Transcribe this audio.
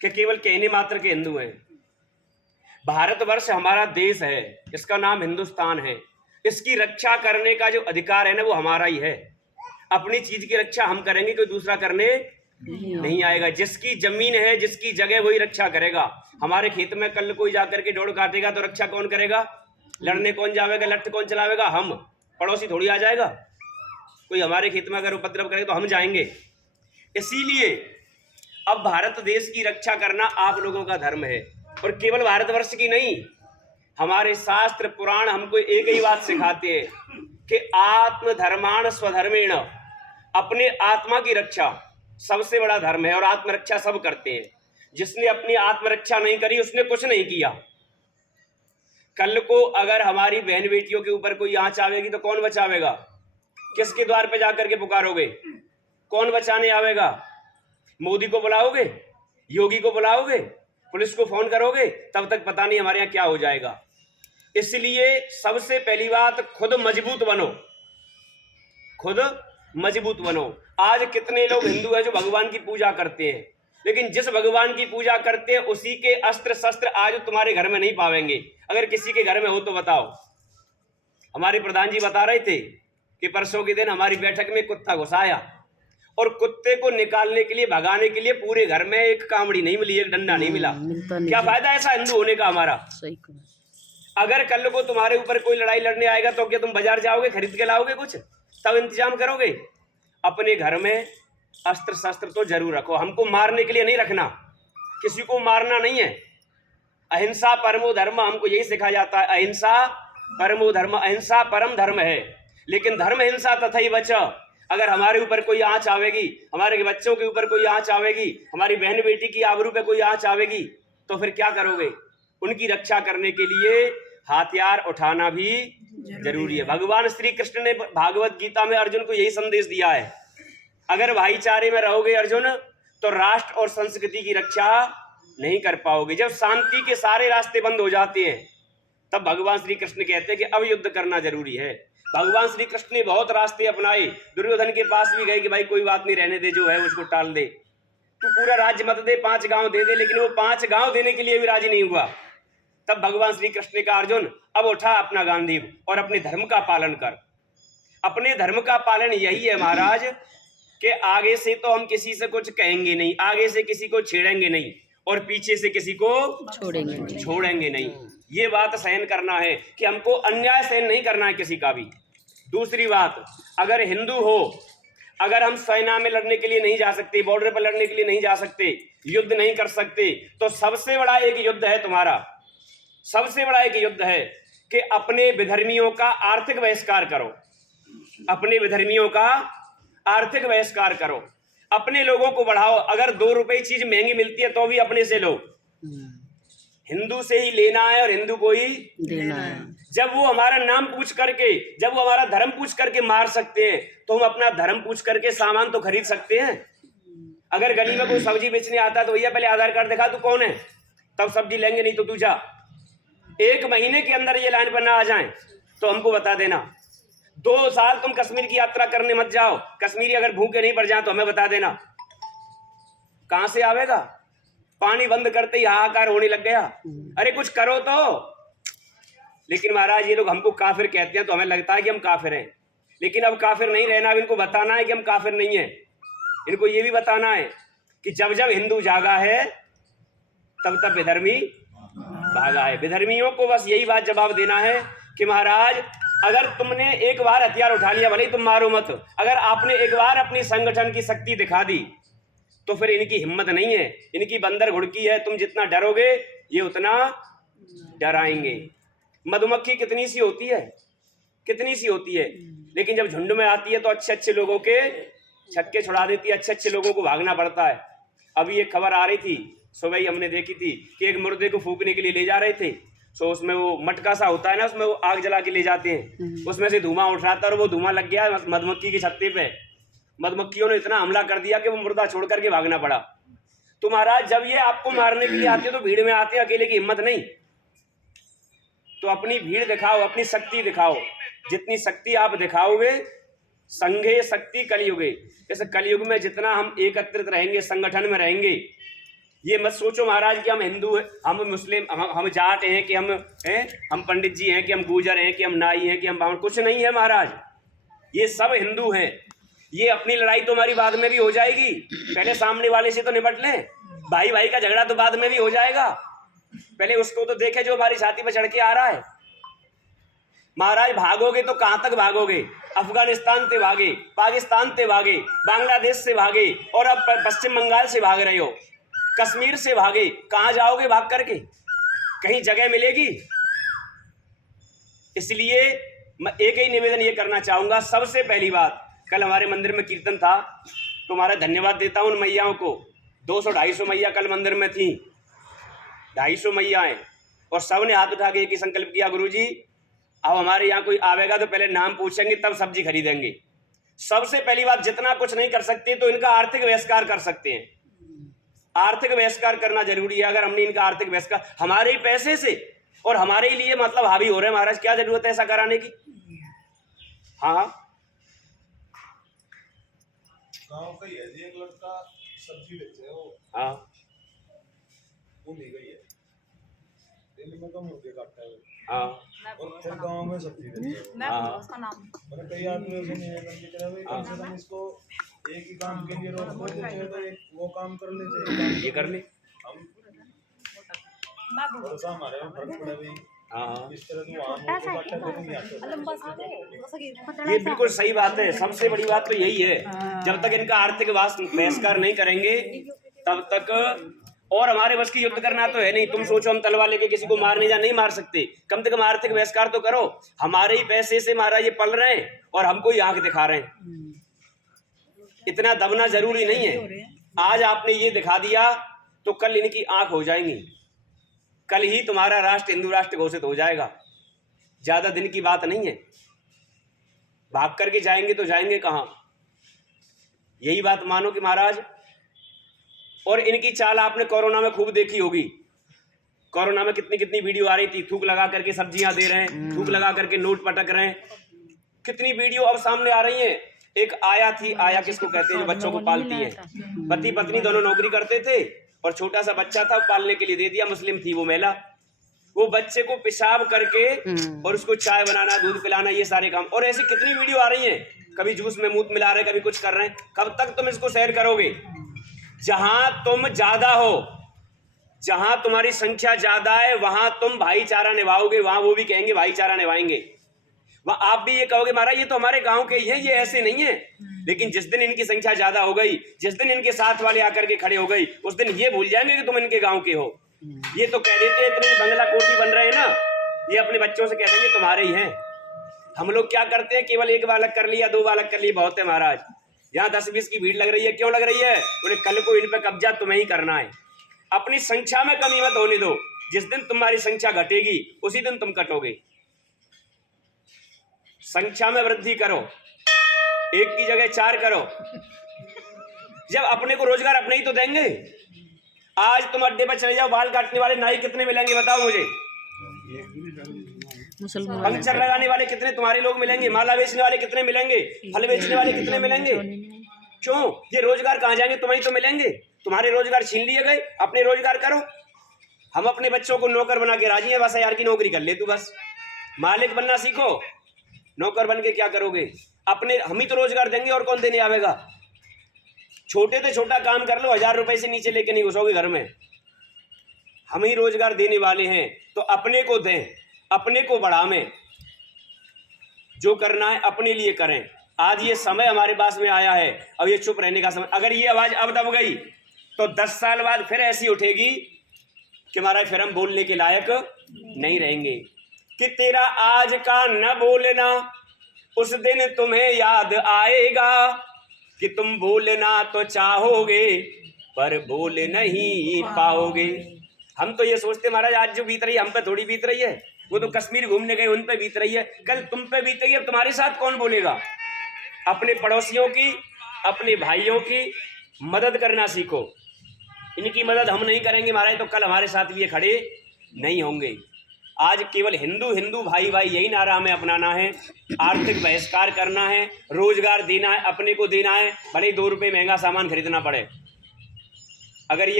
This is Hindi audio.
कि केवल कहने मात्र के हिंदू हैं। भारतवर्ष हमारा देश है, इसका नाम हिंदुस्तान है। इसकी रक्षा करने का जो अधिकार है ना, वो हमारा ही है। अपनी चीज की रक्षा हम करेंगे, कोई दूसरा करने नहीं आएगा। जिसकी जमीन है, जिसकी जगह, वही रक्षा करेगा। हमारे खेत में कल कोई जाकर के डोर काटेगा तो रक्षा कौन करेगा? लड़ने कौन जाएगा? लठ कौन चलावेगा? हम। पड़ोसी थोड़ी आ जाएगा। कोई हमारे खेत में अगर उपद्रव करेगा तो हम जाएंगे। इसीलिए अब भारत देश की रक्षा करना आप लोगों का धर्म है, और केवल भारतवर्ष की नहीं, हमारे शास्त्र पुराण हमको एक ही बात सिखाते हैं कि आत्मधर्माण स्वधर्मेण, अपने आत्मा की रक्षा सबसे बड़ा धर्म है, और आत्मरक्षा सब करते हैं। जिसने अपनी आत्मरक्षा नहीं करी उसने कुछ नहीं किया। कल को अगर हमारी बहन बेटियों के ऊपर कोई आंच आवेगी तो कौन बचावेगा? किसके द्वार पे जाकर के पुकारोगे? कौन बचाने आवेगा? मोदी को बुलाओगे? योगी को बुलाओगे? पुलिस को फोन करोगे? तब तक पता नहीं हमारे यहाँ क्या हो जाएगा। इसलिए सबसे पहली बात, खुद मजबूत बनो, खुद मजबूत बनो। आज कितने लोग हिंदू हैं जो भगवान की पूजा करते हैं, लेकिन जिस भगवान की पूजा करते हैं उसी के अस्त्र शस्त्र आज तुम्हारे घर में नहीं पावेंगे। अगर किसी के घर में हो तो बताओ। हमारे प्रधान जी बता रहे थे कि परसों के दिन हमारी बैठक में कुत्ता घुस आया, और कुत्ते को निकालने के लिए, भगाने के लिए पूरे घर में एक कामड़ी नहीं मिली, एक डंडा नहीं मिला। क्या फायदा ऐसा हिंदू होने का हमारा? अगर कल को तुम्हारे ऊपर कोई लड़ाई लड़ने आएगा तो क्या तुम बाजार जाओगे, खरीद के लाओगे कुछ, तब इंतजाम करोगे? अपने घर में अस्त्र शस्त्र तो जरूर रखो। हमको मारने के लिए नहीं रखना, किसी को मारना नहीं है। अहिंसा परमो धर्म, हमको यही सिखाया जाता है। अहिंसा परमो धर्म, अहिंसा परम धर्म है। लेकिन धर्म हिंसा तथई बच। अगर हमारे ऊपर कोई आंच आवेगी, हमारे बच्चों के ऊपर कोई आंच आवेगी, हमारी बहन बेटी की आबरू पे कोई आंच आवेगी, तो फिर क्या करोगे? उनकी रक्षा करने के लिए हथियार उठाना भी जरूरी है। भगवान श्री कृष्ण ने भागवत गीता में अर्जुन को यही संदेश दिया है, अगर भाईचारे में रहोगे अर्जुन, तो राष्ट्र और संस्कृति की रक्षा नहीं कर पाओगे। जब शांति के सारे रास्ते बंद हो जाते हैं, तब भगवान श्री कृष्ण कहते हैं कि अब युद्ध करना जरूरी है। भगवान श्री कृष्ण ने बहुत रास्ते अपनाए। दुर्योधन के पास भी गए कि भाई कोई बात नहीं, रहने दे, जो है उसको टाल दे, तू पूरा राज्य मत दे, 5 गांव दे दे। लेकिन वो 5 गांव देने के लिए भी राजी नहीं हुआ। तब भगवान श्री कृष्ण ने कहा, अर्जुन अब उठा अपना गांडीव और अपने धर्म का पालन कर। अपने धर्म का पालन यही है महाराज कि आगे से तो हम किसी से कुछ कहेंगे नहीं, आगे से किसी को छेड़ेंगे नहीं, और पीछे से किसी को छोड़ेंगे नहीं। ये बात सहन करना है कि हमको अन्याय सहन नहीं करना है किसी का भी। दूसरी बात, अगर हिंदू हो, अगर हम सेना में लड़ने के लिए नहीं जा सकते, बॉर्डर पर लड़ने के लिए नहीं जा सकते, युद्ध नहीं कर सकते, तो सबसे बड़ा एक युद्ध है तुम्हारा, सबसे बड़ा एक युद्ध है कि अपने विधर्मियों का आर्थिक बहिष्कार करो। अपने विधर्मियों का आर्थिक बहिष्कार करो, अपने लोगों को बढ़ाओ। अगर 2 रुपए चीज महंगी मिलती है तो भी अपने से लो। हिंदू से ही लेना है और हिंदू को ही देना है। जब वो हमारा नाम पूछ करके, जब वो हमारा धर्म पूछ करके मार सकते हैं, तो हम अपना धर्म पूछ करके सामान तो खरीद सकते हैं। अगर गली में कोई सब्जी बेचने आता है तो भैया पहले आधार कार्ड दिखा, तू कौन है, तब सब्जी लेंगे, नहीं तो तू जा। 1 महीने के अंदर ये लाइन पर ना आ जाए तो हमको बता देना। 2 साल तुम कश्मीर की यात्रा करने मत जाओ, कश्मीरी अगर भूखे नहीं पड़ जाए तो हमें बता देना। कहां से आवेगा? पानी बंद करते ही हाहाकार होने लग गया। अरे कुछ करो तो। लेकिन महाराज ये लोग हमको काफिर कहते हैं तो हमें लगता है कि हम काफिर हैं, लेकिन अब काफिर नहीं रहना। अब इनको बताना है कि हम काफिर नहीं हैं। इनको ये भी बताना है कि जब जब हिंदू जागा है तब तब विधर्मी भागा है। विधर्मियों को बस यही बात जवाब देना है कि महाराज अगर तुमने एक बार हथियार उठा लिया, भले ही तुम मारो मत, अगर आपने एक बार अपनी संगठन की शक्ति दिखा दी तो फिर इनकी हिम्मत नहीं है, इनकी बंदर घुड़की है। तुम जितना डरोगे ये उतना डराएंगे। मधुमक्खी कितनी सी होती है, कितनी सी होती है, लेकिन जब झुंड में आती है तो अच्छे अच्छे लोगों के छक्के छुड़ा देती है, अच्छे अच्छे लोगों को भागना पड़ता है। अभी एक खबर आ रही थी, सुबह ही हमने देखी थी कि एक मुर्दे को फूकने के लिए ले जा रहे थे। सो उसमें वो मटका सा होता है ना, उसमें वो आग जला के ले जाते हैं, उसमें से धुआं उठ रहा था और वो धुआं लग गया मधुमक्खी की छत्ते पे। मधुमक्खियों ने इतना हमला कर दिया कि वो मुर्दा छोड़ करके भागना पड़ा। तो महाराज जब ये आपको मारने के लिए आते हैं तो भीड़ में आते हैं, अकेले की हिम्मत नहीं। तो अपनी भीड़ दिखाओ, अपनी शक्ति दिखाओ। जितनी शक्ति आप दिखाओगे, संघे शक्ति कलयुगे, इस कलयुग में जितना हम एकत्रित रहेंगे, संगठन में रहेंगे, ये मत सोचो महाराज कि हम हिंदू हैं, हम मुस्लिम, हम जाट हैं, कि हम पंडित जी हैं, कि हम गुर्जर हैं, कि हम नाई हैं, कि हम ब्राह्मण, कुछ नहीं है महाराज। ये सब हिंदू हैं। ये अपनी लड़ाई तो हमारी बाद में भी हो जाएगी, पहले सामने वाले से तो निपट लें। भाई भाई का झगड़ा तो बाद में भी हो जाएगा, पहले उसको तो देखे जो हमारी छाती पर चढ़ के आ रहा है। महाराज भागोगे तो कहां तक भागोगे? अफगानिस्तान से भागे, पाकिस्तान से भागे, बांग्लादेश से भागे, और अब पश्चिम बंगाल से भाग रहे हो, कश्मीर से भागे। कहां जाओगे भाग करके? कहीं जगह मिलेगी? इसलिए मैं एक ही निवेदन ये करना चाहूंगा। सबसे पहली बात, कल हमारे मंदिर में कीर्तन था, तुम्हारा धन्यवाद देता हूं उन मैयाओं को। 200-250 मैया कल मंदिर में थी, 250 मैयाएं, और सबने हाथ उठा के एक ही संकल्प किया, गुरुजी अब हमारे यहाँ कोई आवेगा तो पहले नाम पूछेंगे तब सब्जी खरीदेंगे। सबसे पहली बात, जितना कुछ नहीं कर सकते तो इनका आर्थिक बहिष्कार कर सकते हैं। आर्थिक बहिष्कार करना जरूरी है। अगर हमने इनका आर्थिक बहिष्कार हमारे ही पैसे से और हमारे ही लिए मतलब हावी हो रहे हैं महाराज, क्या जरूरत है ऐसा कराने की? हाँ गांव का ही है जी, एक लड़का सब्जी बेचे है, हाँ वो ले गई है, दिन में कम रुपये काटता है हाँ और फिर गांव में सब्जी बेचे है। मैंने कई आदमियों से निवेदन भी करा भाई कम से कम इसको एक ही काम के लिए रोक दो, तो एक वो काम कर ले, ये कर ले, हम थोड़ा हमारे में फर्क पड़ा भाई। हाँ इस तरह तो वहाँ मुझे काटता तो नहीं आता। ये बिल्कुल सही बात है। सबसे बड़ी बात तो यही है, जब तक इनका आर्थिक बहिष्कार नहीं करेंगे तब तक, और हमारे बस की युद्ध करना तो है नहीं। तुम सोचो हम तलवार लेके किसी को मारने जा नहीं मार सकते, कम से कम आर्थिक बहिष्कार तो करो। हमारे ही पैसे से महाराज ये पल रहे हैं और हमको ही आंख दिखा रहे हैं। इतना दबना जरूरी नहीं है। आज आपने ये दिखा दिया तो कल इनकी आंख हो जाएंगी, कल ही तुम्हारा राष्ट्र हिंदू राष्ट्र घोषित हो जाएगा। ज्यादा दिन की बात नहीं है। भाग करके जाएंगे तो जाएंगे कहां? यही बात मानो कि महाराज। और इनकी चाल आपने कोरोना में खूब देखी होगी। कोरोना में कितनी कितनी वीडियो आ रही थी, थूक लगा करके सब्जियां दे रहे हैं, थूक लगा करके नोट पटक रहे हैं। कितनी वीडियो अब सामने आ रही है। एक आया थी, आया किसको कहते हैं, जो बच्चों को पालती है। पति पत्नी दोनों नौकरी करते थे और छोटा सा बच्चा था, पालने के लिए दे दिया। मुस्लिम थी वो महिला, वो बच्चे को पेशाब करके और उसको चाय बनाना, दूध पिलाना, ये सारे काम। और ऐसी कितनी वीडियो आ रही हैं, कभी जूस में मूत मिला रहे, कभी कुछ कर रहे हैं। कब तक तुम इसको शेयर करोगे? जहां तुम ज्यादा हो, जहां तुम्हारी संख्या ज्यादा है, वहां तुम भाईचारा निभाओगे, वहां वो भी कहेंगे भाईचारा निभाएंगे। वहां आप भी ये कहोगे महाराज ये तो हमारे गांव के ही हैं, ये ऐसे नहीं है। लेकिन जिस दिन इनकी संख्या ज्यादा हो गई, जिस दिन इनके साथ वाले आकर के खड़े हो गई, उस दिन ये भूल जाएंगे कि तुम इनके गांव के हो। ये तो कह देते इतने बंगला कोठी बन रहे हैं ना, ये अपने बच्चों से कह देंगे तुम्हारे ही हैं। हम लोग क्या करते हैं, केवल एक बालक कर लिया, 2 बालक कर लिए, बहुत है महाराज। यहाँ 10-20 की भीड़ लग रही है, क्यों लग रही है? बोले कल को इन पे कब्जा तुम्हें ही करना है। अपनी संख्या में कमी मत होने दो। जिस दिन तुम्हारी संख्या घटेगी उसी दिन तुम कटोगे। संख्या में वृद्धि करो, 1 की जगह 4 करो। जब अपने को रोजगार अपने ही तो देंगे। आज तुम अड्डे पर चले जाओ, बाल काटने वाले नाई कितने मिलेंगे बताओ मुझे? पंक्चर लगाने वाले कितने तुम्हारे लोग मिलेंगे? माला बेचने वाले कितने मिलेंगे? फल बेचने वाले कितने मिलेंगे? क्यों? ये रोजगार कहां जाएंगे? तुम्हें तो मिलेंगे। तुम्हारे रोजगार छीन लिए गए, अपने रोजगार करो। हम अपने बच्चों को नौकर बना के राजी है, बस यार की नौकरी कर ले तू, बस मालिक बनना सीखो। नौकर बन के क्या करोगे? अपने हम ही तो रोजगार देंगे, और कौन देने आवेगा? छोटे से छोटा काम कर लो, 1000 रुपए से नीचे लेके नहीं घुसोगे घर में। हम ही रोजगार देने वाले हैं, तो अपने को दें, अपने को बढ़ावें। जो करना है अपने लिए करें। आज ये समय हमारे पास में आया है, अब ये चुप रहने का समय। अगर ये आवाज अब दब गई तो 10 साल बाद फिर ऐसी उठेगी कि हमारा फिर हम बोलने के लायक नहीं रहेंगे। कि तेरा आज का न बोलना उस दिन तुम्हें याद आएगा, कि तुम बोलना तो चाहोगे पर बोल नहीं पाओगे। हम तो ये सोचते महाराज आज जो बीत रही है हम पे थोड़ी बीत रही है, वो तो कश्मीर घूमने गए उन पे बीत रही है, कल तुम पे बीतेगी। अब तुम्हारे साथ कौन बोलेगा? अपने पड़ोसियों की, अपने भाइयों की मदद करना सीखो। इनकी मदद हम नहीं करेंगे महाराज तो कल हमारे साथ भी ये खड़े नहीं होंगे। आज केवल हिंदू हिंदू भाई भाई यही नारा हमें अपनाना है। आर्थिक बहिष्कार करना है, रोजगार देना है, अपने को देना है, भले ही 2 रुपये महंगा सामान खरीदना पड़े। अगर ये